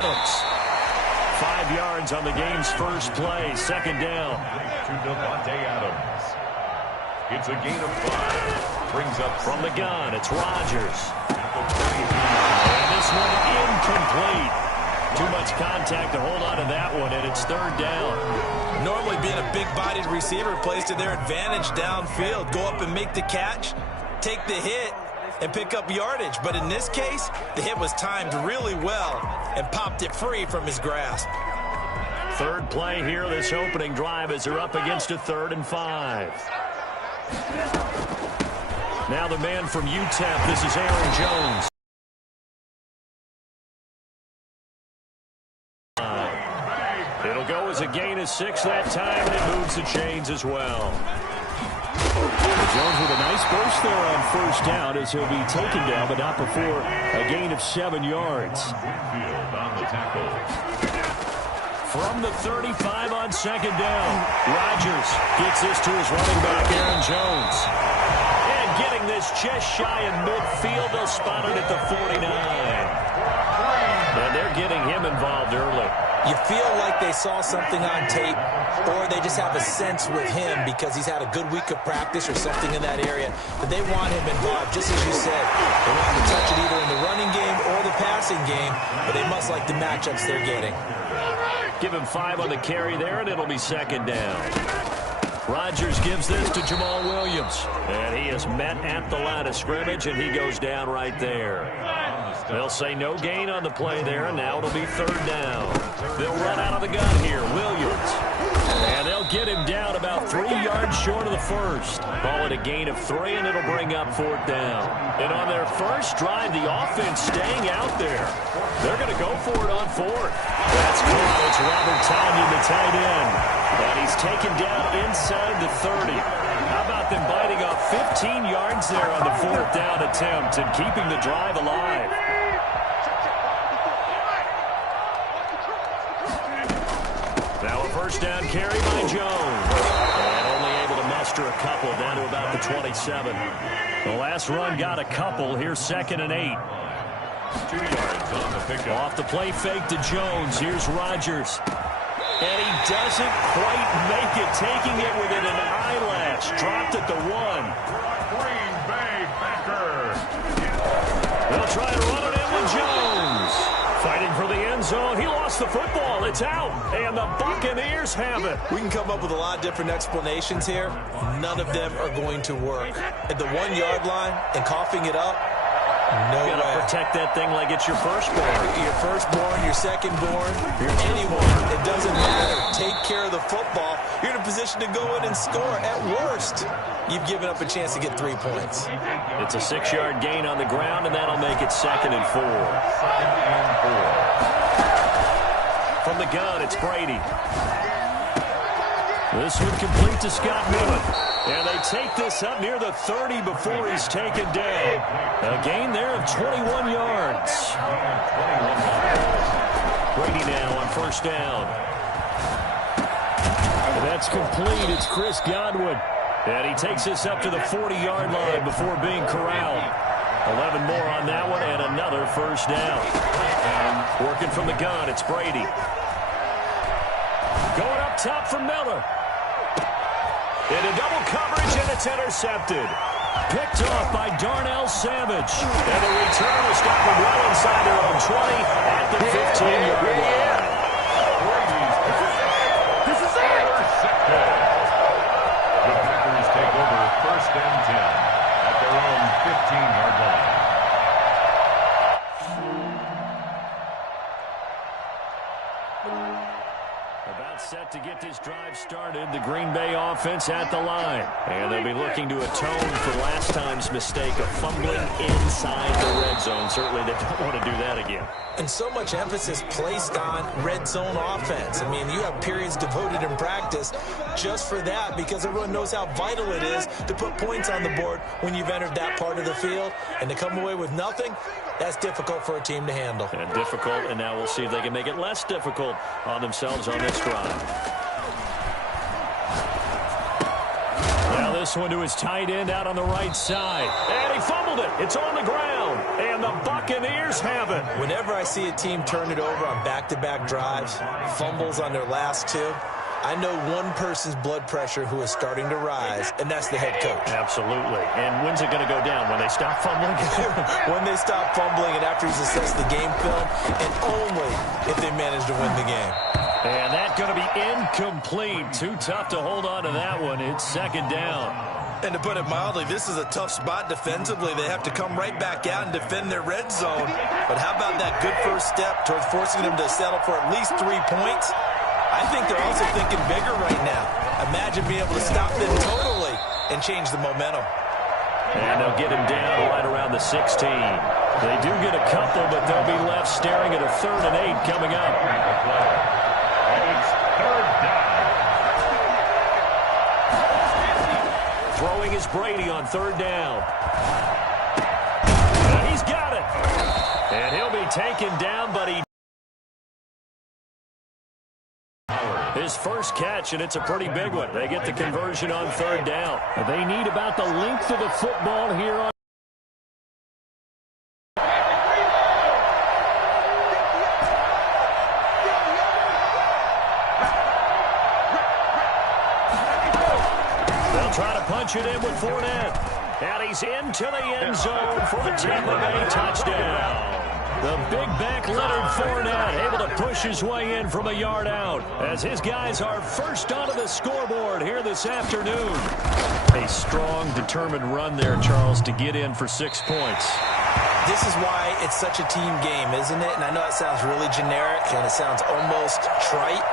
5 yards on the game's first play. Second down. To Devontae Adams. It's a gain of 5. Brings up from the gun. It's Rodgers. And this one incomplete. Too much contact to hold on to that one, and it's third down. Normally being a big-bodied receiver plays to their advantage downfield. Go up and make the catch, take the hit, and pick up yardage. But in this case, the hit was timed really well and popped it free from his grasp. Third play here, this opening drive, as they're up against a 3rd and 5. Now the man from UTEP, this is Aaron Jones. It'll go as a gain of 6 that time, and it moves the chains as well. Jones with a nice burst there on first down as he'll be taken down, but not before a gain of 7 yards. From the 35 on second down, Rodgers gets this to his running back, Aaron Jones. And getting this just shy of midfield, they'll spot it at the 49. And they're getting him involved early. You feel like they saw something on tape, or they just have a sense with him because he's had a good week of practice or something in that area, that they want him involved, just as you said. They want him to touch it either in the running game or the passing game, but they must like the matchups they're getting. Give him 5 on the carry there, and it'll be second down. Rodgers gives this to Jamal Williams, and he is met at the line of scrimmage, and he goes down right there. They'll say no gain on the play there, and now it'll be third down. They'll run out of the gun here. Williams. And they'll get him down about 3 yards short of the first. Call it a gain of 3, and it'll bring up 4th down. And on their first drive, the offense staying out there. They're going to go for it on 4th. That's cool. It's Robert Tonyan, the tight end. And he's taken down inside the 30. How about them biting off 15 yards there on the 4th down attempt and keeping the drive alive? Now a first down carry by Jones. And only able to muster a couple down to about the 27. The last run got a couple. Here's 2nd and 8. 2 yards on the pickup. Off the play fake to Jones. Here's Rodgers. And he doesn't quite make it, taking it within an eyelash. Dropped at the 1. Green Bay Packers. They'll try to run it in with Jones. Fighting for the end zone. He lost the football. It's out. And the Buccaneers have it. We can come up with a lot of different explanations here. None of them are going to work. At the 1 yard line and coughing it up, no way. You gotta protect that thing like it's your firstborn. Your firstborn, your secondborn, anyone. It doesn't matter. Take care of the football. You're in a position to go in and score. At worst, you've given up a chance to get 3 points. It's a 6-yard gain on the ground, and that'll make it 2nd and 4. From the gun, it's Brady. This one complete to Scott Miller. And they take this up near the 30 before he's taken down. A gain there of 21 yards. Brady now on first down. And that's complete. It's Chris Godwin. And he takes this up to the 40-yard line before being corralled. 11 more on that one and another first down. Working from the gun, it's Brady. Going up top for Miller. Into double coverage, and it's intercepted. Picked off by Darnell Savage. And the return will stop them well inside their own 20 at the 15-yard line. This is intercepted. The Packers take over 1st and 10 at their own 15-yard line. About set to get this drive started. The Green Bay offense at the line. And they'll be looking to atone for last time's mistake of fumbling inside the red zone. Certainly they don't want to do that again. And so much emphasis placed on red zone offense. I mean, you have periods devoted in practice just for that because everyone knows how vital it is to put points on the board when you've entered that part of the field. And to come away with nothing, that's difficult for a team to handle. And difficult, and now we'll see if they can make it less difficult on themselves on this drive. Now this one to his tight end out on the right side. And he fumbled it. It's on the ground. And the Buccaneers Buccaneers have it. Whenever I see a team turn it over on back-to-back drives, fumbles on their last two, I know one person's blood pressure who is starting to rise, and that's the head coach. Absolutely. And when's it going to go down? When they stop fumbling? When they stop fumbling and after he's assessed the game film, and only if they manage to win the game. And that's going to be incomplete. Too tough to hold on to that one. It's second down. And to put it mildly, this is a tough spot defensively. They have to come right back out and defend their red zone. But how about that good first step towards forcing them to settle for at least 3 points? I think they're also thinking bigger right now. Imagine being able to stop them totally and change the momentum. And they'll get him down right around the 16. They do get a couple, but they'll be left staring at a 3rd and 8 coming up. And it's 3rd down. Throwing is Brady on 3rd down. And he's got it. And he'll be taken down, but he... His first catch, and it's a pretty big one. They get the conversion on 3rd down. They need about the length of the football here on. They'll try to punch it in with Fournette. And he's into the end zone for a Tampa Bay touchdown. The big back Leonard Fournette able to push his way in from a yard out as his guys are first onto the scoreboard here this afternoon. A strong, determined run there, Charles, to get in for 6 points. This is why it's such a team game, isn't it? And I know it sounds really generic and it sounds almost trite,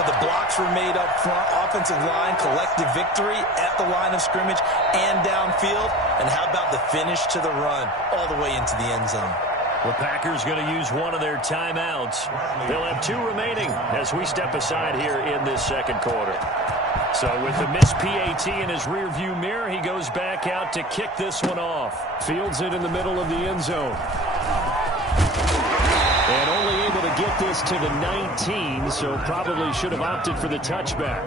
but the blocks were made up front, offensive line, collective victory at the line of scrimmage and downfield. And how about the finish to the run all the way into the end zone? The Packers going to use one of their timeouts. They'll have 2 remaining as we step aside here in this second quarter. So with the missed PAT in his rearview mirror, he goes back out to kick this one off. Fields it in the middle of the end zone. And only able to get this to the 19, so probably should have opted for the touchback.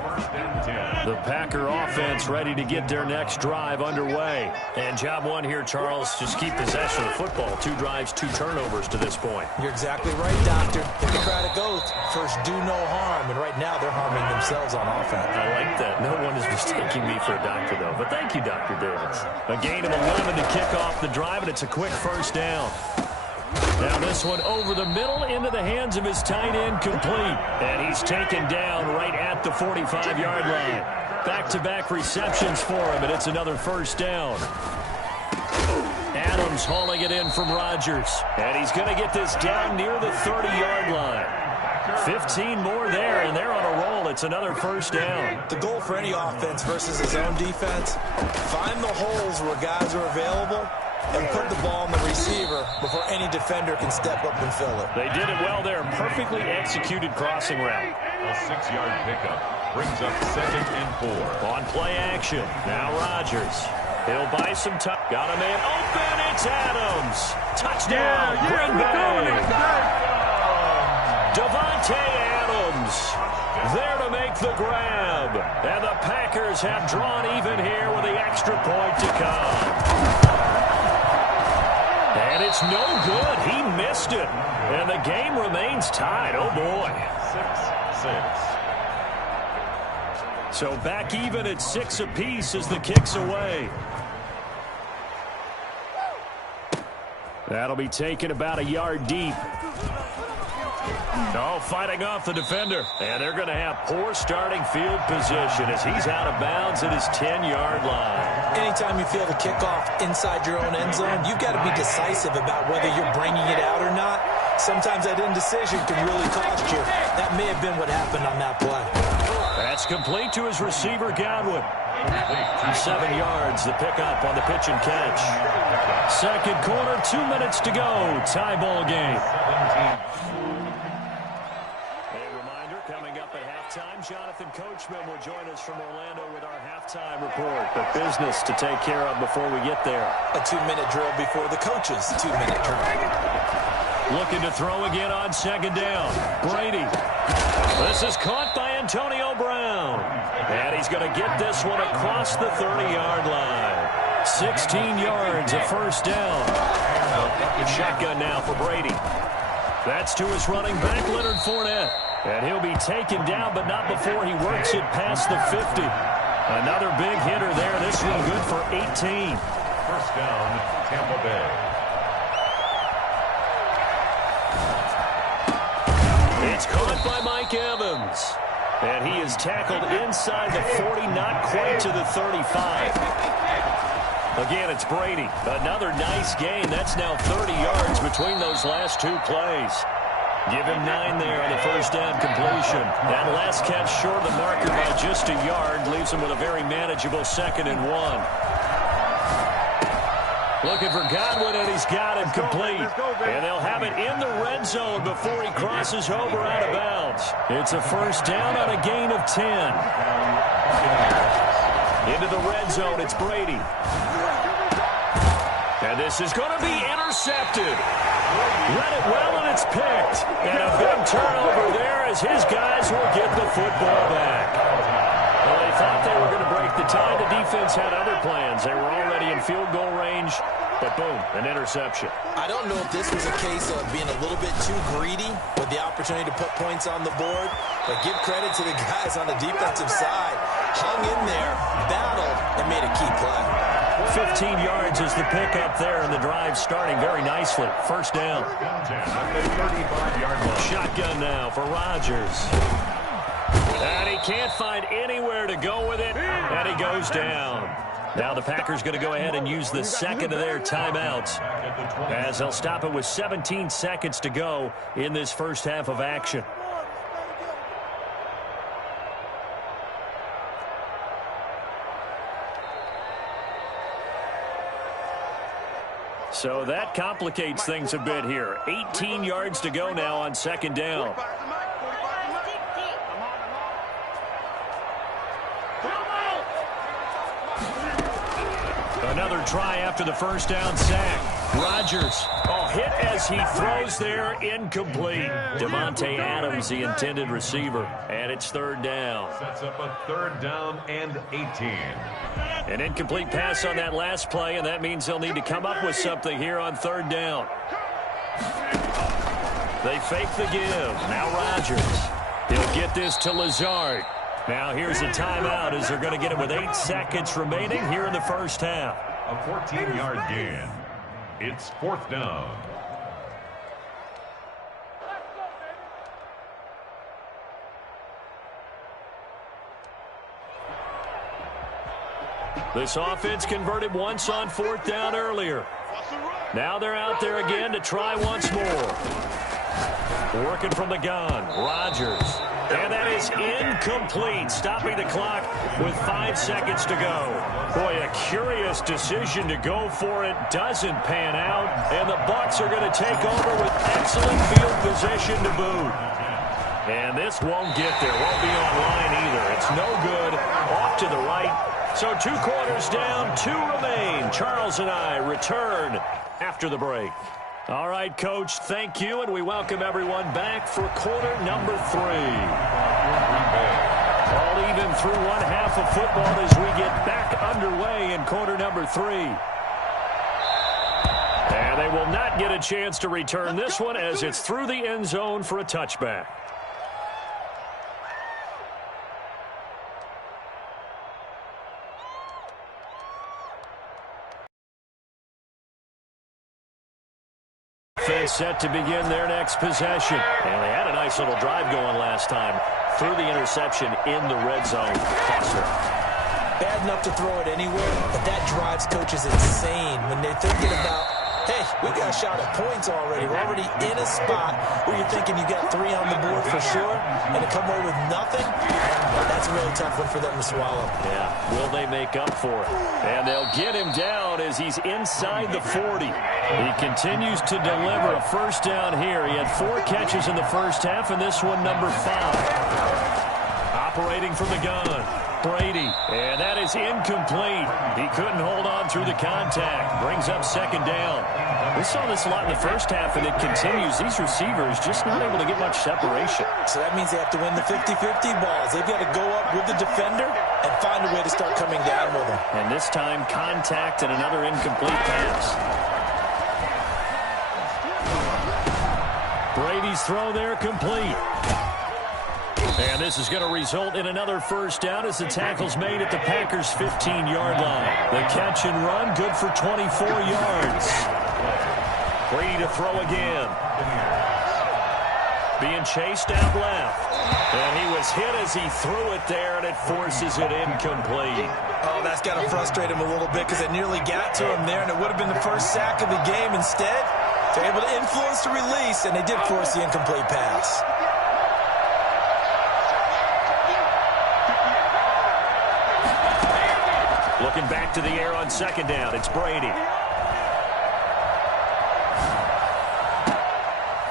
The Packer offense ready to get their next drive underway. And job one here, Charles, just keep possession of the football. 2 drives, 2 turnovers to this point. You're exactly right, Doctor. Hippocratic oath, first do no harm. And right now they're harming themselves on offense. I like that. No one is mistaking me for a doctor, though. But thank you, Dr. Davis. A gain of 11 to kick off the drive, and it's a quick first down. Now this one over the middle into the hands of his tight end, complete. And he's taken down right at the 45-yard line. Back-to-back receptions for him, and it's another first down. Adams hauling it in from Rodgers. And he's going to get this down near the 30-yard line. 15 more there, and they're on a roll. It's another first down. The goal for any offense versus his own defense, find the holes where guys are available and put the ball on the receiver before any defender can step up and fill it. They did it well there. Perfectly executed crossing route. A 6-yard pickup brings up 2nd and 4. On play action. Now Rodgers. He'll buy some time. Got a man open. It's Adams. Touchdown. Green Bay. Davante Adams there to make the grab. And the Packers have drawn even here with the extra point to come. And it's no good. He missed it. And the game remains tied. Oh, boy. 6-6. So back even at 6 apiece as the kick's away. That'll be taken about a yard deep. Oh, fighting off the defender. And they're going to have poor starting field position as he's out of bounds at his 10-yard line. Anytime you feel the kickoff inside your own end zone, you've got to be decisive about whether you're bringing it out or not. Sometimes that indecision can really cost you. That may have been what happened on that play. That's complete to his receiver, Godwin. 7 yards, the pickup on the pitch and catch. Second quarter, 2 minutes to go. Tie ball game. Jonathan Coachman will join us from Orlando with our halftime report. But business to take care of before we get there. A 2-minute drill before the coach's 2-minute drill. Looking to throw again on second down. Brady. This is caught by Antonio Brown. And he's going to get this one across the 30-yard line. 16 yards, a first down. Shotgun now for Brady. That's to his running back, Leonard Fournette. And he'll be taken down, but not before he works it past the 50. Another big hitter there. This one good for 18. First down, Tampa Bay. It's caught by Mike Evans. And he is tackled inside the 40, not quite to the 35. Again, it's Brady. Another nice gain. That's now 30 yards between those last two plays. Give him 9 there on the first down completion. That last catch short of the marker by just a yard leaves him with a very manageable 2nd and 1. Looking for Godwin, and he's got him complete. And they'll have it in the red zone before he crosses over out of bounds. It's a first down on a gain of 10. Into the red zone, it's Brady. And this is going to be intercepted. Read it well, and it's picked. And a big turnover there as his guys will get the football back. Well, they thought they were going to break the tie. The defense had other plans. They were already in field goal range, but boom, an interception. I don't know if this was a case of being a little bit too greedy with the opportunity to put points on the board, but give credit to the guys on the defensive side. Hung in there, battled, and made a key play. 15 yards is the pickup there, and the drive starting very nicely. First down. Shotgun now for Rodgers. And he can't find anywhere to go with it, and he goes down. Now the Packers going to go ahead and use the second of their timeouts, as they'll stop it with 17 seconds to go in this first half of action. So that complicates things a bit here. 18 yards to go now on second down. Another try after the first down sack. Rodgers, hit as he throws there, incomplete. Devontae Adams, the intended receiver, and it's third down. Sets up a third down and 18. An incomplete pass on that last play, and that means they'll need to come up with something here on third down. They fake the give. Now Rodgers. He'll get this to Lazard. Now here's a timeout as they're going to get it with 8 seconds remaining here in the first half. A 14-yard gain. It's fourth down. This offense converted once on fourth down earlier. Now they're out there again to try once more. Working from the gun, Rodgers. And that is incomplete, stopping the clock with 5 seconds to go. Boy, a curious decision to go for it. Doesn't pan out. And the Bucs are going to take over with excellent field position to boot. And this won't get there. Won't be online either. It's no good. Off to the right. So 2 quarters down, 2 remain. Charles and I return after the break. All right, Coach, thank you, and we welcome everyone back for quarter number 3. All even through one half of football as we get back underway in quarter number 3. And they will not get a chance to return this one as it's through the end zone for a touchback. Set to begin their next possession. And they had a nice little drive going last time. Through the interception in the red zone. Costner. Bad enough to throw it anywhere, but that drives coaches insane when they're thinking about, hey, we got a shot at points already. We're already in a spot where you're thinking you got 3 on the board for sure, and to come away with nothing, that's a really tough one for them to swallow. Yeah, will they make up for it? And they'll get him down as he's inside the 40. He continues to deliver a first down here. He had 4 catches in the first half, and this one number 5. Operating from the gun, Brady, and that is incomplete. He couldn't hold on through the contact. Brings up second down. We saw this a lot in the first half, and it continues. These receivers just not able to get much separation. So that means they have to win the 50-50 balls. They've got to go up with the defender and find a way to start coming down with him. And this time, contact and another incomplete pass. Brady's throw there complete. And this is going to result in another first down as the tackle's made at the Packers' 15-yard line. The catch and run, good for 24 yards. Brady to throw again. Being chased out left. And he was hit as he threw it there, and it forces it incomplete. Oh, that's got to frustrate him a little bit because it nearly got to him there, and it would have been the first sack of the game. Instead, they're able to influence the release, and they did force the incomplete pass. Looking back to the air on second down, it's Brady.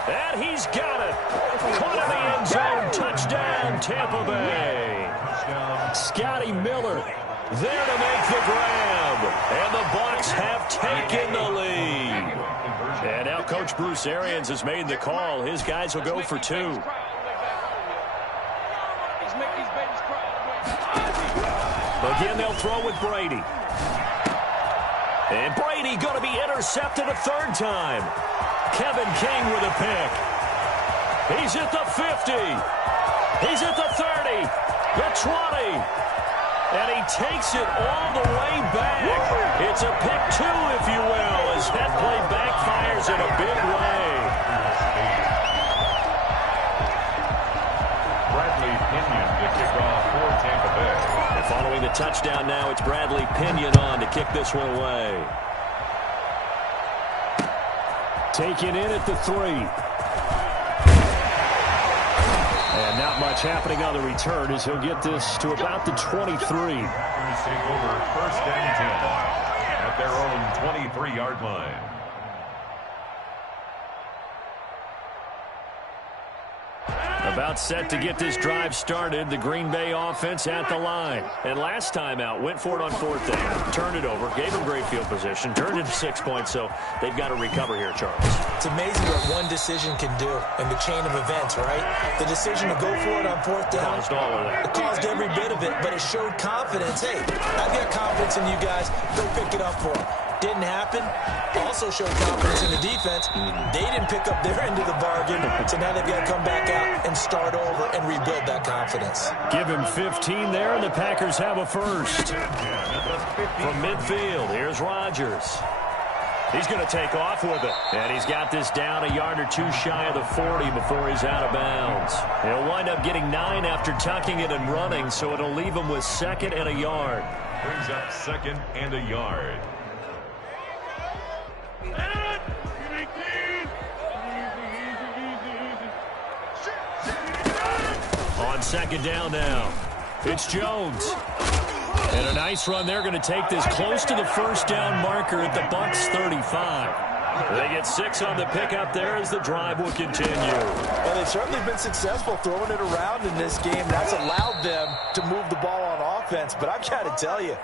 And he's got it. Caught in the end zone. Touchdown, Tampa Bay. Scotty Miller there to make the grab. And the Bucs have taken the lead. And now Coach Bruce Arians has made the call. His guys will go for two. Again, they'll throw with Brady. And Brady going to be intercepted a third time. Kevin King with a pick. He's at the 50. He's at the 30. The 20. And he takes it all the way back. It's a pick two, if you will, as that play backfires in a big way. Bradley Pinion to kick off for Tampa Bay. And following the touchdown now, it's Bradley Pinion on to kick this one away. Taken in at the 3. And not much happening on the return as he'll get this to about the 23. Take over first and 10 at their own 23-yard line. About set to get this drive started. The Green Bay offense at the line. And last time out, went for it on fourth down. Turned it over. Gave him great field position. Turned it to 6 points, so they've got to recover here, Charles. It's amazing what one decision can do in the chain of events, right? The decision to go for it on fourth down. Caused all of that. It caused every bit of it, but it showed confidence. Hey, I've got confidence in you guys. Go pick it up for them. Didn't happen. Also showed confidence in the defense. They didn't pick up their end of the bargain, so now they've got to come back out and start over and rebuild that confidence. Give him 15 there, and the Packers have a first. From midfield, here's Rodgers. He's going to take off with it. And he's got this down a yard or two shy of the 40 before he's out of bounds. He'll wind up getting 9 after tucking it and running, so it'll leave him with second and a yard. Brings up second and a yard. On second down now, it's Jones. And a nice run. They're going to take this close to the first down marker at the Bucs 35. They get 6 on the pickup there as the drive will continue. Well, they've certainly been successful throwing it around in this game. That's allowed them to move the ball on offense. But I've got to tell you,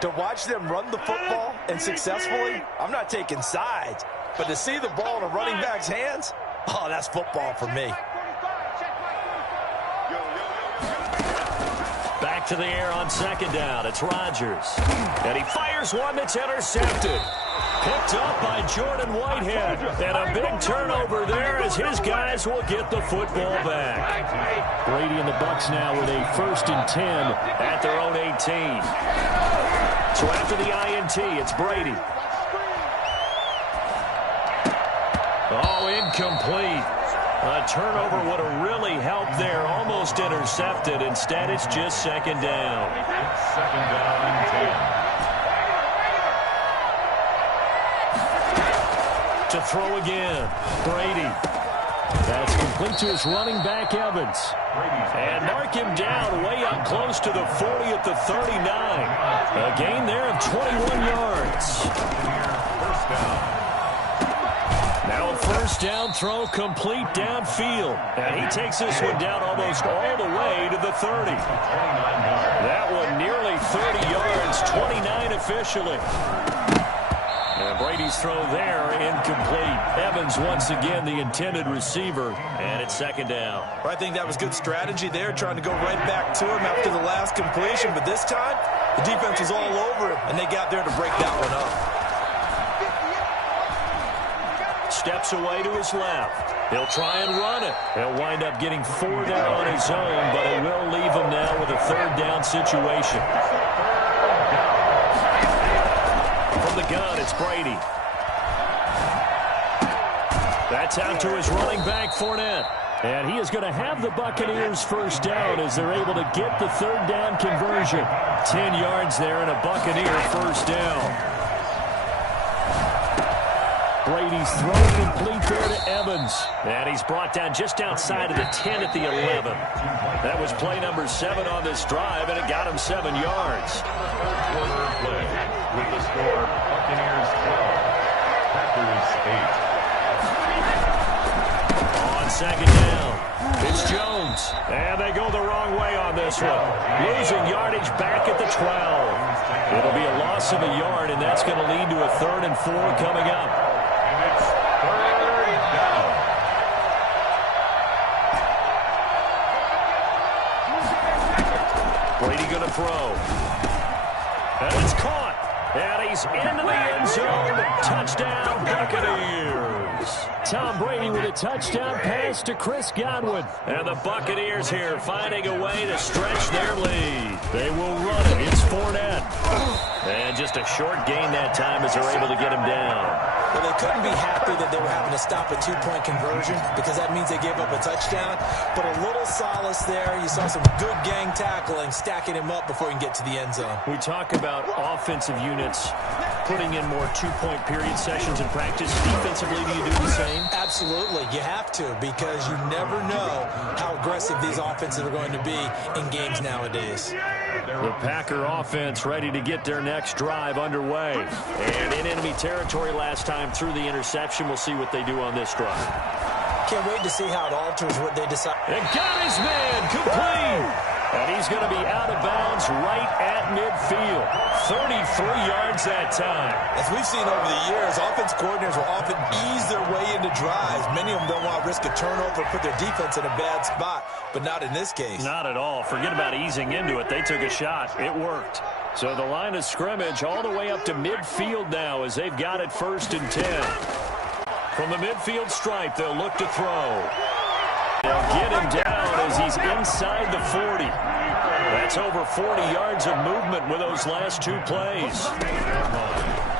to watch them run the football and successfully, I'm not taking sides. But to see the ball in a running back's hands, oh, that's football for me. Back to the air on second down. It's Rodgers. And he fires one that's intercepted. Picked up by Jordan Whitehead. And a big turnover there as his guys will get the football back. Brady and the Bucs now with a first and 10 at their own 18. So after the INT, it's Brady. Oh, incomplete. A turnover would have really helped there. Almost intercepted. Instead, it's just second down. Second down and 10. To throw again. Brady. That's complete to his running back, Evans. And mark him down way up close to the 40 at the 39. A gain there of 21 yards. First down. Now a first down throw complete downfield. And he takes this one down almost all the way to the 30. That one nearly 30 yards, 29 officially. And Brady's throw there incomplete. Evans once again the intended receiver. And it's second down. I think that was good strategy there, trying to go right back to him after the last completion. But this time, the defense was all over him, and they got there to break that one up. steps away to his left. He'll try and run it. He'll wind up getting 4 there on his own, but it will leave him now with a 3rd down situation. From the gun, it's Brady. That's out to his running back, Fournette. And he is going to have the Buccaneers 1st down as they're able to get the 3rd down conversion. 10 yards there and a Buccaneer 1st down. Brady's throw complete there to Evans. And he's brought down just outside of the 10 at the 11. That was play number 7 on this drive, and it got him 7 yards. Quarter play with the score Buccaneers 12, Packers 8. On 2nd down, it's Jones. And they go the wrong way on this one. Losing yardage back at the 12. It'll be a loss of a yard, and that's going to lead to a 3rd and 4 coming up. And it's 3rd down. Brady going to throw. And it's caught. And he's into the end zone. Touchdown, Buccaneers. Tom Brady with a touchdown pass to Chris Godwin. And the Buccaneers here finding a way to stretch their lead. They will run it. It's Fournette. And just a short gain that time as they're able to get him down. Well, they couldn't be happy that they were having to stop a 2-point conversion because that means they gave up a touchdown. But a little solace there. You saw some good gang tackling, stacking him up before he can get to the end zone. We talk about offensive units putting in more 2-point period sessions in practice. Defensively, do you do the same? Absolutely. You have to because you never know how aggressive these offenses are going to be in games nowadays. The Packer offense ready to get their next drive underway. And in enemy territory last time through the interception. We'll see what they do on this drive. Can't wait to see how it alters what they decide. And got his man complete. And he's going to be out of bounds right at midfield. 33 yards that time. As we've seen over the years, offense coordinators will often ease their way into drives. Many of them don't want to risk a turnover, put their defense in a bad spot, but not in this case. Not at all. Forget about easing into it. They took a shot. It worked. So the line of scrimmage all the way up to midfield now as they've got it 1st and 10. From the midfield stripe, they'll look to throw. They'll get him down as he's inside the 40. That's over 40 yards of movement with those last 2 plays.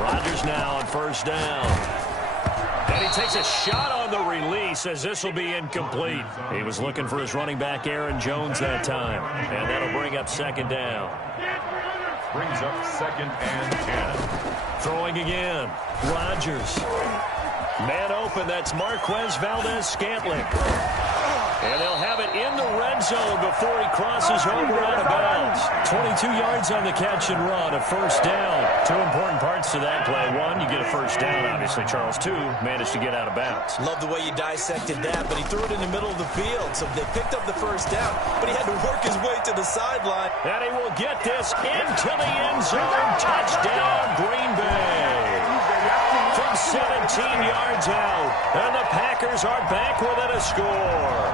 Rodgers now on 1st down. And he takes a shot on the release as this will be incomplete. He was looking for his running back Aaron Jones that time. And that'll bring up 2nd down. Brings up 2nd and 10. Throwing again. Rodgers. Man open, that's Marquez Valdez-Scantling. And they'll have it in the red zone before he crosses over out of bounds. 22 yards on the catch and run, a 1st down. 2 important parts to that play. 1, you get a 1st down, obviously. Charles, 2, managed to get out of bounds. Love the way you dissected that, but he threw it in the middle of the field. So they picked up the 1st down, but he had to work his way to the sideline. And he will get this into the end zone. Touchdown, Green Bay. From 17 yards out, and the Packers are back within a score.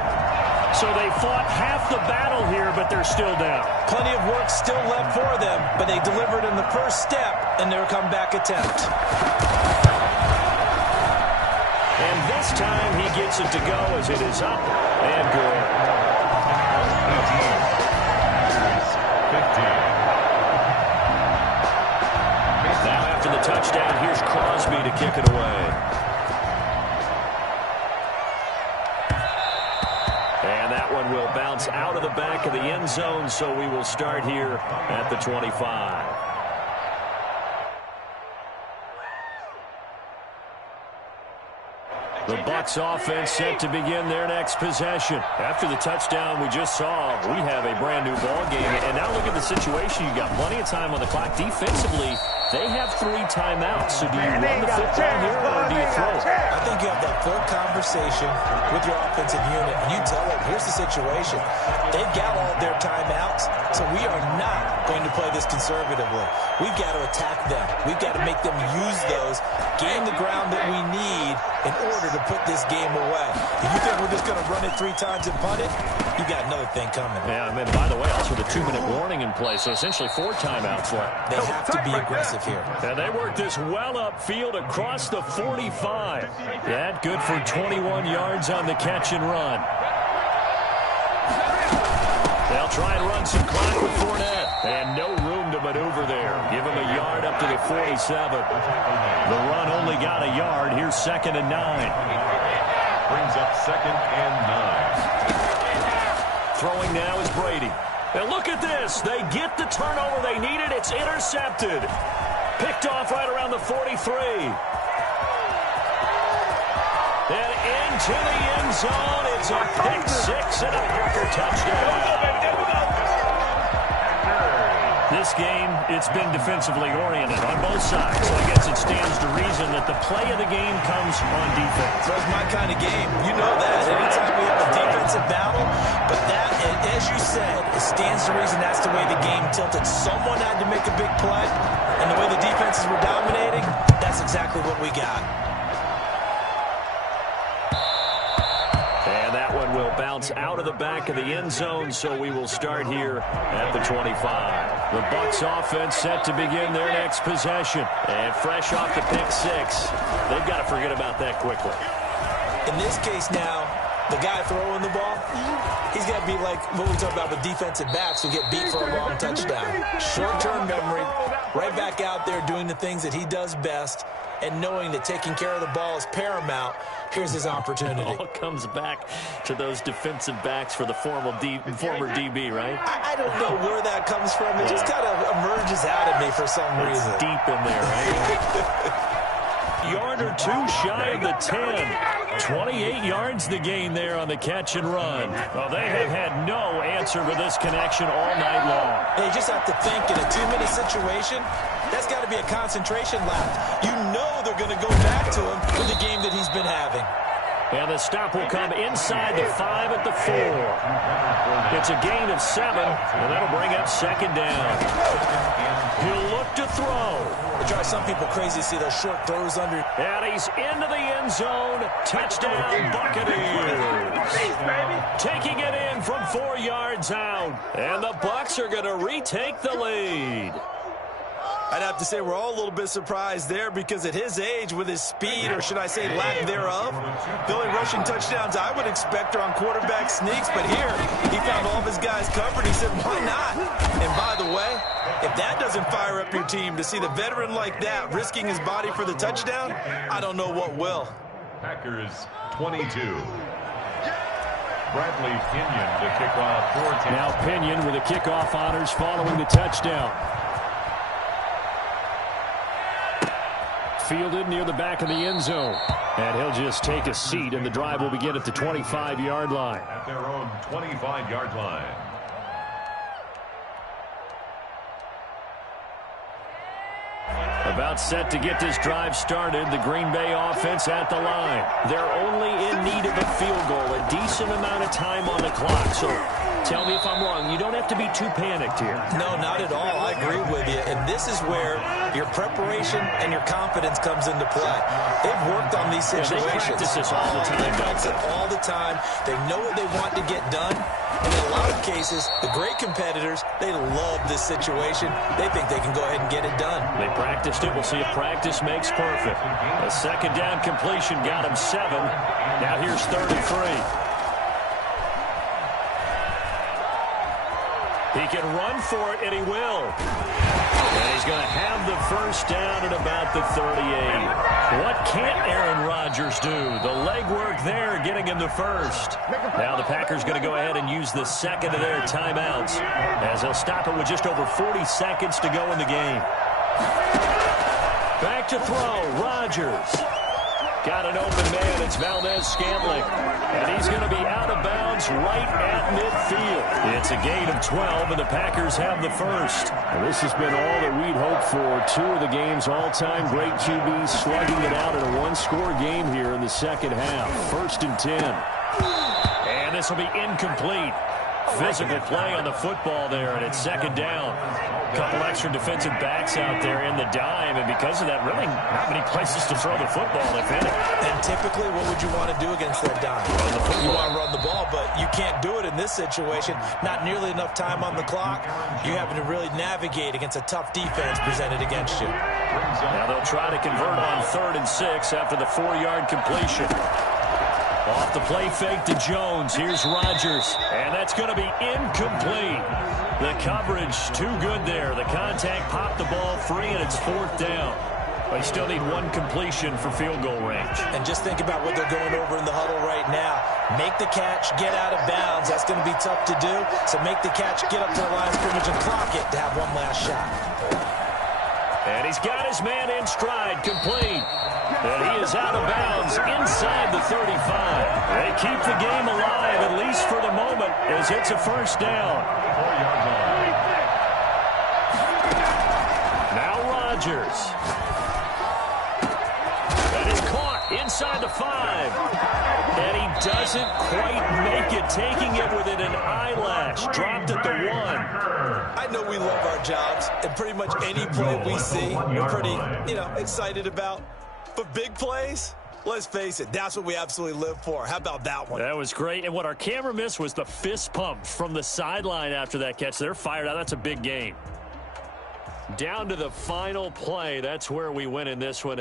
So they fought half the battle here, but they're still down. Plenty of work still left for them, but they delivered in the 1st step in their comeback attempt. And this time he gets it to go as it is up and good. 15. Now after the touchdown, here's Crosby to kick it away. And that one will bounce out of the back of the end zone, so we will start here at the 25. The Bucs offense set to begin their next possession. After the touchdown we just saw, we have a brand new ball game. And now look at the situation. You've got plenty of time on the clock. Defensively, they have 3 timeouts. So do you run the football here or do you throw it? I think you have that full conversation with your offensive unit, and you tell them, here's the situation. They've got all their timeouts, so we are not going to play this conservatively. We've got to attack them. We've got to make them use those, gain the ground that we need in order to to put this game away. If you think we're just going to run it 3 times and punt it, you got another thing coming. Yeah, and by the way, also the 2-minute warning in play, so essentially 4 timeouts left. They have to be aggressive here. And they work this well upfield across the 45. That good for 21 yards on the catch and run. They'll try and run some clock with Fournette. And no room to maneuver there. Give him a yard up to the 47. The run only got a yard. Here's 2nd and 9. Brings up 2nd and 9. Throwing now is Brady. And look at this. They get the turnover they needed. It's intercepted. Picked off right around the 43. And into the end zone. It's a pick-6 and a Packer touchdown. This game, it's been defensively oriented on both sides. So I guess it stands to reason that the play of the game comes on defense. That's my kind of game. You know that. Anytime we have a defensive battle, but that, as you said, it stands to reason that's the way the game tilted. Someone had to make a big play, and the way the defenses were dominating, that's exactly what we got. And that one will bounce out of the back of the end zone, so we will start here at the 25. The Bucs offense set to begin their next possession. And fresh off the pick-6, they've got to forget about that quickly. In this case now, the guy throwing the ball, he's got to be like what we talk about with defensive backs who get beat for a long touchdown. Short-term memory, right back out there doing the things that he does best, and knowing that taking care of the ball is paramount. Here's his opportunity. It all comes back to those defensive backs for the former DB, right? I don't know where that comes from. It just kind of emerges out of me for some reason. It's deep in there, right? Yard or 2 shy of the 10. 28 yards the gain there on the catch and run. Well, they have had no answer for this connection all night long. They just have to think in a 2-minute situation, that's got to be a concentration lap. You know they're going to go back to him with the game that he's been having. And the stop will come inside the 5 at the 4. It's a gain of 7, and that'll bring up 2nd down. He'll look to throw. It drives some people crazy to see those short throws under. And he's into the end zone. Touchdown, Buccaneers. Taking it in from 4 yards out. And the Bucs are going to retake the lead. I'd have to say we're all a little bit surprised there because at his age, with his speed, or should I say lack thereof, the only rushing touchdowns I would expect are on quarterback sneaks. But here, he found all of his guys covered. He said, why not? And by the way, if that doesn't fire up your team to see the veteran like that risking his body for the touchdown, I don't know what will. Packers 22. Bradley Pinion to kick off for Tampa. Now Pinion with the kickoff honors following the touchdown. Fielded near the back of the end zone. And he'll just take a seat, and the drive will begin at the 25-yard line. At their own 25-yard line. About set to get this drive started. The Green Bay offense at the line. They're only in need of a field goal. A decent amount of time on the clock. So tell me if I'm wrong. You don't have to be too panicked here. No, not at all. I agree with you. And this is where your preparation and your confidence comes into play. They've worked on these situations. They practice this all the time. They practice it all the time. They know what they want to get done. And in a lot of cases, the great competitors, they love this situation. They think they can go ahead and get it done. They practiced it. We'll see if practice makes perfect. A 2nd down completion got him 7. Now here's 3rd and 3. He can run for it, and he will. And he's going to have the first down at about the 38. What can't Aaron Rodgers do? The legwork there getting him the first. Now the Packers going to go ahead and use the 2nd of their timeouts as they'll stop it with just over 40 seconds to go in the game. Back to throw, Rodgers. Got an open man. It's Valdez-Scantling. And he's going to be out of bounds right at midfield. It's a gain of 12, and the Packers have the first. Well, this has been all that we'd hoped for. 2 of the game's all-time great QBs slugging it out in a 1-score game here in the second half. 1st and 10. And this will be incomplete. Physical play on the football there, and it's second down. A couple extra defensive backs out there in the dime, and because of that, really not many places to throw the football, if any. And typically, what would you want to do against that dime? You want to run the ball, but you can't do it in this situation. Not nearly enough time on the clock. You're having to really navigate against a tough defense presented against you. Now they'll try to convert on 3rd and 6 after the 4-yard completion. Off the play fake to Jones. Here's Rodgers. And that's going to be incomplete. The coverage too good there. The contact popped the ball free, and it's 4th down. They still need one completion for field goal range. And just think about what they're going over in the huddle right now. Make the catch, get out of bounds. That's going to be tough to do. So make the catch, get up to the line of scrimmage, and clock it to have one last shot. And he's got his man in stride, complete. And he is out of bounds inside the 35. They keep the game alive, at least for the moment, as it's a first down. 4 yards on. Now Rodgers. And it's caught inside the 5. And he doesn't quite make it, taking it within an eyelash. Dropped at the 1. I know we love our jobs, and pretty much any play we see, we're pretty, excited about. But big plays, let's face it, that's what we absolutely live for. How about that one? That was great. And what our camera missed was the fist pump from the sideline after that catch. They're fired out. That's a big game. Down to the final play. That's where we win in this one.